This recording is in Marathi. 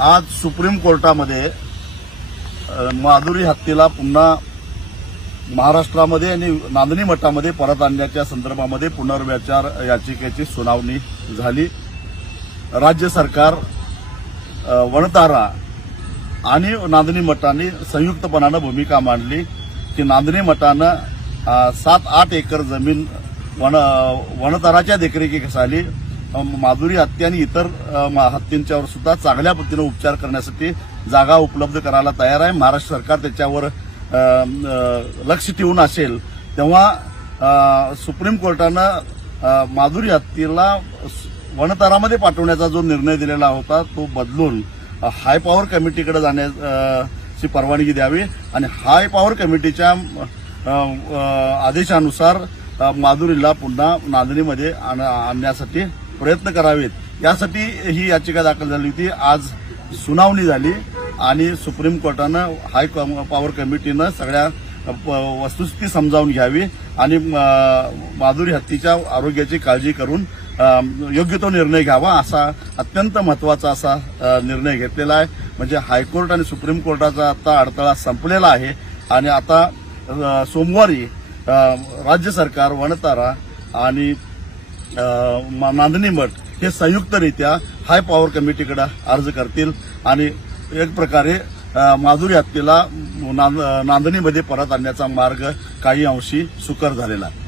आज सुप्रीम कोर्टामध्ये माधुरी हत्येला पुन्हा महाराष्ट्रामध्ये आणि नांदणी मठामध्ये परत आणण्याच्या संदर्भामध्ये पुनर्विचार याचिकेची सुनावणी झाली। राज्य सरकार, वणतारा आणि नांदणी मठाने संयुक्तपणाने भूमिका मांडली की नांदणी मठानं 7-8 एकर जमीन वणताराच्या देखरेखीखाली माधुरी हत्या आणि इतर हत्यांच्यावर सुद्धा चांगल्या पद्धतीने उपचार करण्यासाठी जागा उपलब्ध करायला तयार आहे। महाराष्ट्र सरकार त्याच्यावर लक्ष ठेवून असेल तेव्हा सुप्रीम कोर्टानं माधुरी हत्येला वणतारामध्ये पाठवण्याचा जो निर्णय दिलेला होता तो बदलून हाय पॉवर कमिटीकडे जाण्याची परवानगी द्यावी आणि हाय पॉवर कमिटीच्या आदेशानुसार माधुरीला पुन्हा नांदणीमध्ये आणण्यासाठी प्रयत्न करावेत, यासाठी ही याचिका दाखल झाली होती। आज सुनावणी झाली आणि सुप्रीम कोर्टानं हाय पॉवर कमिटीनं सगळ्या वस्तुस्थिती समजावून घ्यावी आणि माधुरी हत्येच्या आरोग्याची काळजी करून योग्य तो निर्णय घ्यावा, असा अत्यंत महत्वाचा असा निर्णय घेतलेला आहे। म्हणजे हायकोर्ट आणि सुप्रीम कोर्टाचा आता अडथळा संपलेला आहे आणि आता सोमवारी राज्य सरकार, वणतारा आणि नांदणी मठ हे संयुक्तरित्या हाय पॉवर कमिटीकडे अर्ज करतील आणि एक प्रकारे माधुरी हत्येला नांदणीमध्ये परत आणण्याचा मार्ग काही अंशी सुकर झालेला आहे।